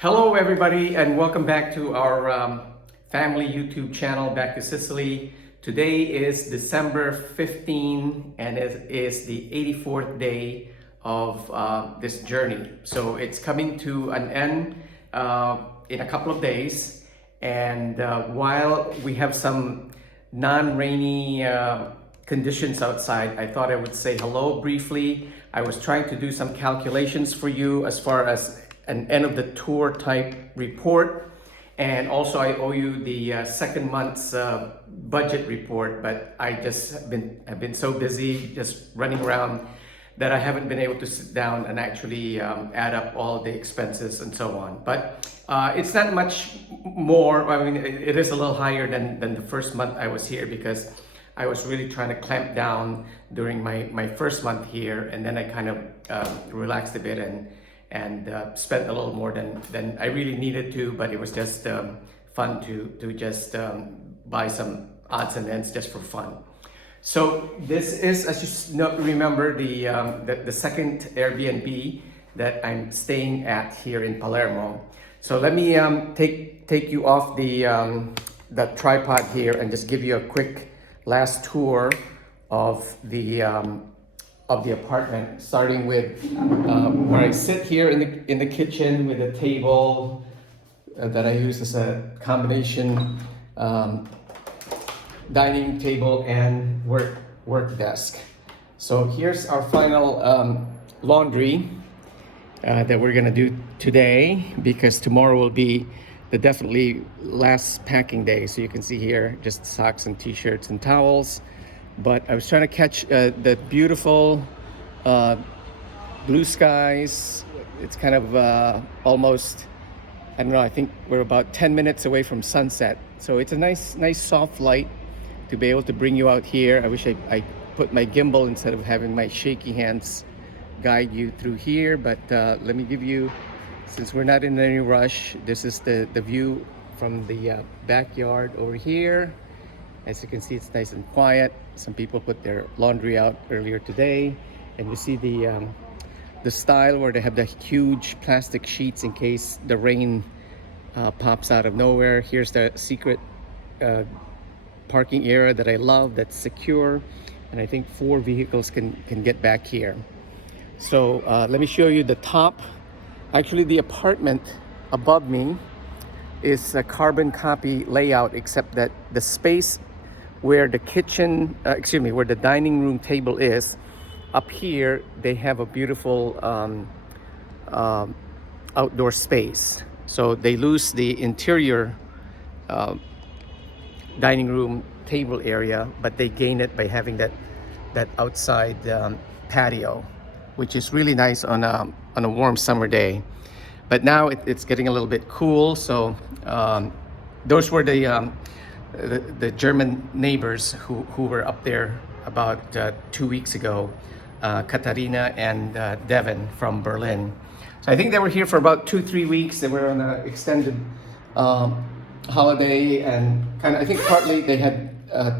Hello everybody and welcome back to our family YouTube channel, Back to Sicily. Today is December 15 and it is the 84th day of this journey. So it's coming to an end in a couple of days, and while we have some non-rainy conditions outside, I thought I would say hello briefly. I was trying to do some calculations for you as far as an end of the tour type report, and also I owe you the second month's budget report, but I just have been so busy just running around that I haven't been able to sit down and actually add up all the expenses and so on. But it's not much more. I mean, it is a little higher than the first month I was here, because I was really trying to clamp down during my first month here, and then I kind of relaxed a bit and spent a little more than I really needed to, but it was just fun to just buy some odds and ends just for fun. So this is, as you remember, the second Airbnb that I'm staying at here in Palermo. So let me take you off the tripod here and just give you a quick last tour of the apartment, starting with where I sit here in the kitchen with a table that I use as a combination dining table and work desk. So here's our final laundry that we're gonna do today, because tomorrow will be the definitely last packing day. So you can see here just socks and t-shirts and towels. But I was trying to catch the beautiful blue skies. It's kind of almost, I don't know, I think we're about 10 minutes away from sunset. So it's a nice soft light to be able to bring you out here. I wish I put my gimbal instead of having my shaky hands guide you through here. But let me give you, since we're not in any rush, this is the view from the backyard over here. As you can see, it's nice and quiet. Some people put their laundry out earlier today, and you see the style where they have the huge plastic sheets in case the rain pops out of nowhere. Here's the secret parking area that I love, that's secure, and I think 4 vehicles can get back here. So let me show you the top. Actually, the apartment above me is a carbon copy layout, except that the space where the kitchen, where the dining room table is, up here they have a beautiful outdoor space. So they lose the interior dining room table area, but they gain it by having that outside patio, which is really nice on a warm summer day. But now it's getting a little bit cool. So those were the German neighbors who were up there about 2 weeks ago, Katharina and Devin from Berlin. So I think they were here for about 2-3 weeks. They were on an extended holiday, and kind of, I think partly they had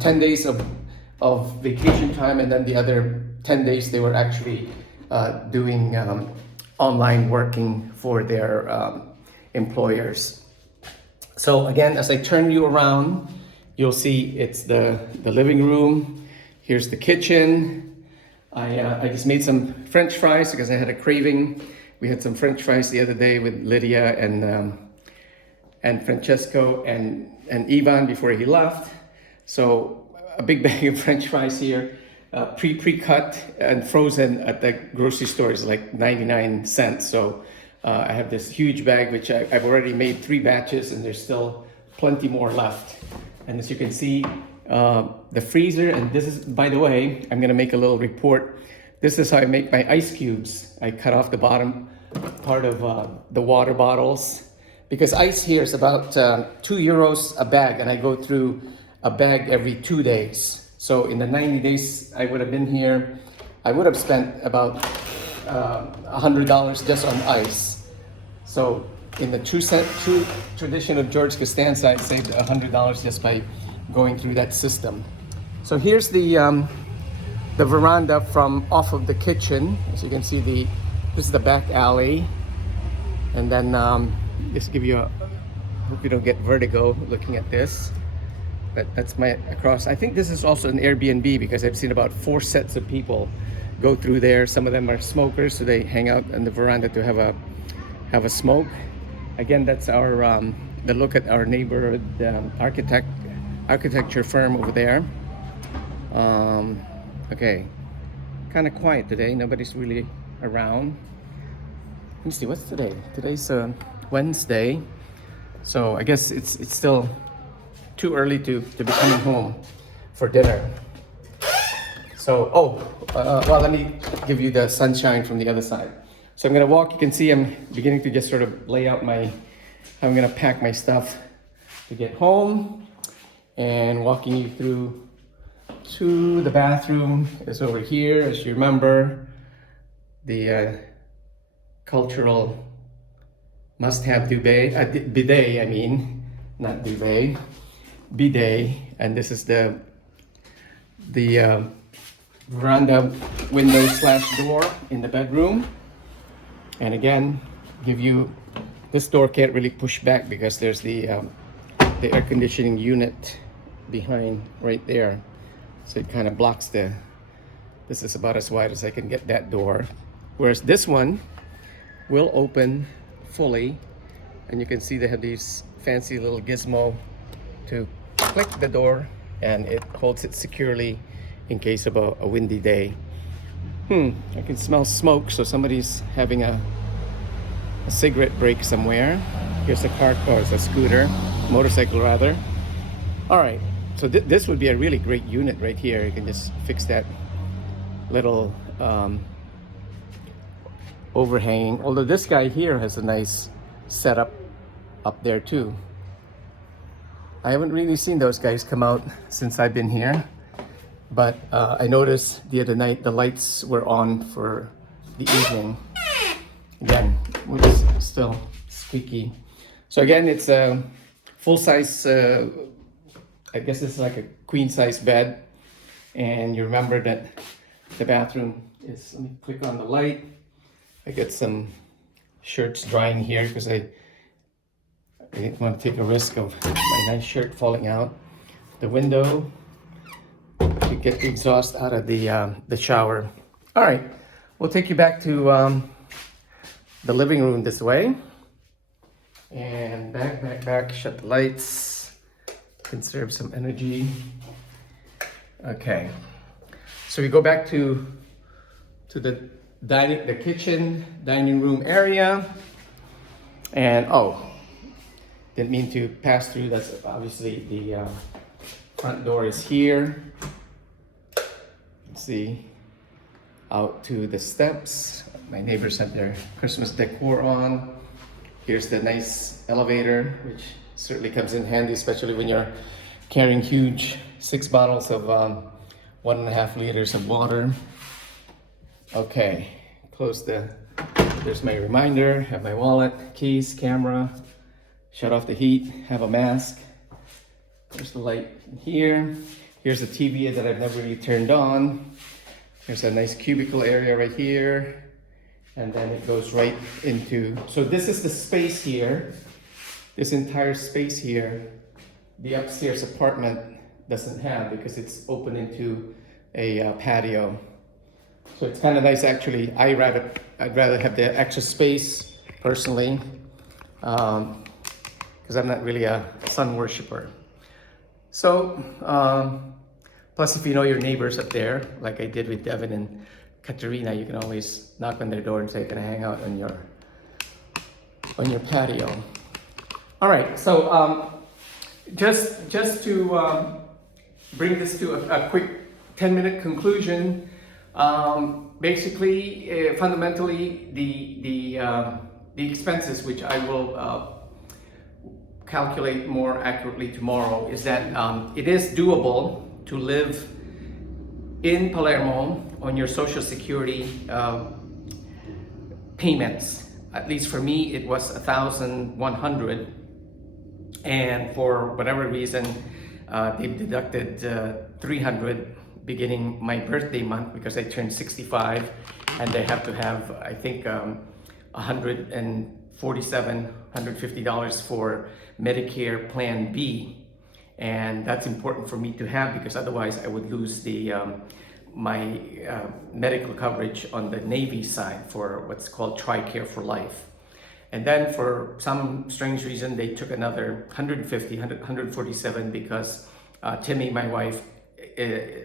10 days of vacation time, and then the other 10 days they were actually doing online working for their employers. So again, as I turn you around, you'll see it's the living room. Here's the kitchen. I just made some French fries because I had a craving. We had some French fries the other day with Lydia and Francesco and Ivan before he left. So a big bag of French fries here, pre-cut and frozen at the grocery store is like 99 cents. So I have this huge bag, which I've already made 3 batches, and there's still plenty more left. And as you can see, the freezer, and this is, by the way, I'm gonna make a little report. This is how I make my ice cubes. I cut off the bottom part of the water bottles, because ice here is about €2 a bag, and I go through a bag every 2 days. So in the 90 days I would have been here, I would have spent about $100 just on ice. So in the true tradition of George Costanza, I saved $100 just by going through that system. So here's the veranda from off of the kitchen. As you can see, this is the back alley, and then Just give you a, hope you don't get vertigo looking at this. But that's my across. I think this is also an Airbnb because I've seen about 4 sets of people go through there. Some of them are smokers, so they hang out on the veranda to have a smoke. Again, that's our the look at our neighbor, the architecture firm over there. Okay, kind of quiet today. Nobody's really around. Let me see, what's today? Today's Wednesday, so I guess it's still too early to be coming home for dinner. So, well, let me give you the sunshine from the other side. So I'm gonna walk. You can see I'm beginning to just sort of lay out how I'm gonna pack my stuff to get home, and walking you through to the bathroom is over here. As you remember, the cultural must-have bidet, I mean, not duvet, bidet, and this is the veranda window / door in the bedroom. And again, this door can't really push back because there's the air conditioning unit behind right there, so it kind of blocks this is about as wide as I can get that door, whereas this one will open fully, and you can see they have these fancy little gizmo to click the door, and it holds it securely in case of a windy day. I can smell smoke, so somebody's having a cigarette break somewhere. Here's a car, or it's a scooter, motorcycle rather. All right, so this would be a really great unit right here. You can just fix that little overhanging, although this guy here has a nice setup up there too. I haven't really seen those guys come out since I've been here, but I noticed the other night the lights were on for the evening. Again, it's still squeaky. So again, it's a full-size, I guess this is like a queen-size bed, and you remember that the bathroom is, let me click on the light. I get some shirts drying here because I didn't want to take a risk of my nice shirt falling out the window to get the exhaust out of the shower. All right, we'll take you back to the living room this way, and back, shut the lights, conserve some energy. Okay, so we go back to the kitchen, dining room area, and didn't mean to pass through. That's obviously the front door is here. Let's see, out to the steps. My neighbors have their Christmas decor on. Here's the nice elevator, which certainly comes in handy, especially when you're carrying huge 6 bottles of 1.5 liters of water. Okay, there's my reminder, have my wallet, keys, camera, shut off the heat, have a mask. There's the light here. Here's the TV that I've never really turned on. There's a nice cubicle area right here. And then it goes right into, so this is the space here, this entire space here, the upstairs apartment doesn't have because it's open into a patio. So it's kind of nice actually. I'd rather have the extra space personally, because I'm not really a sun worshiper. So, plus if you know your neighbors up there, like I did with Devin and Katerina, you can always knock on their door and say, can I hang out on your patio? All right, so just to bring this to a quick 10-minute conclusion, basically, fundamentally, the expenses, which I will calculate more accurately tomorrow, is that it is doable to live in Palermo on your Social Security payments. At least for me, it was 1,100, and for whatever reason, they've deducted 300 beginning my birthday month because I turned 65, and they have to have, I think, 150 $150 for Medicare Plan B. And that's important for me to have because otherwise I would lose the my medical coverage on the Navy side for what's called TRICARE for Life. And then for some strange reason, they took another 147 because Timmy, my wife,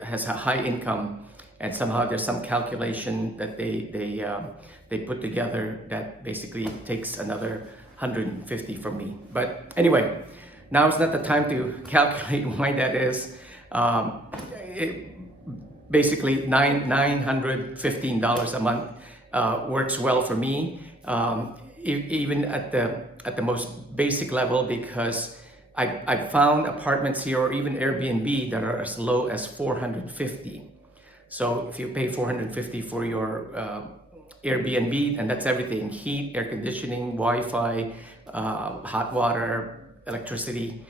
has a high income, and somehow there's some calculation that they put together that basically takes another 150 from me. But anyway, now is not the time to calculate why that is. Basically, $915 a month works well for me. Even at the most basic level, because I found apartments here or even Airbnb that are as low as $450. So if you pay $450 for your Airbnb, and that's everything: heat, air conditioning, Wi-Fi, hot water, electricity,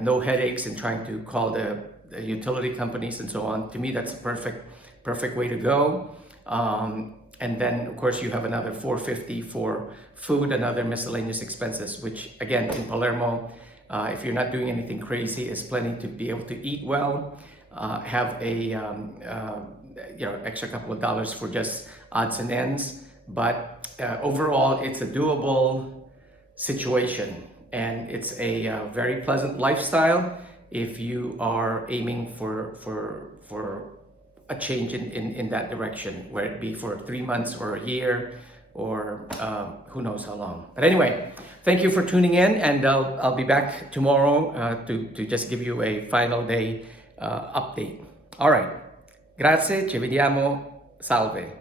no headaches in trying to call the utility companies and so on. To me, that's a perfect way to go. And then, of course, you have another $450 for food and other miscellaneous expenses, which, again, in Palermo, if you're not doing anything crazy, is plenty to be able to eat well, have a extra couple of dollars for just odds and ends. But overall, it's a doable situation, and it's a very pleasant lifestyle if you are aiming for a change in that direction, whether it be for 3 months or a year or who knows how long. But anyway, thank you for tuning in, and I'll be back tomorrow to just give you a final day update. All right, grazie, ci vediamo, salve.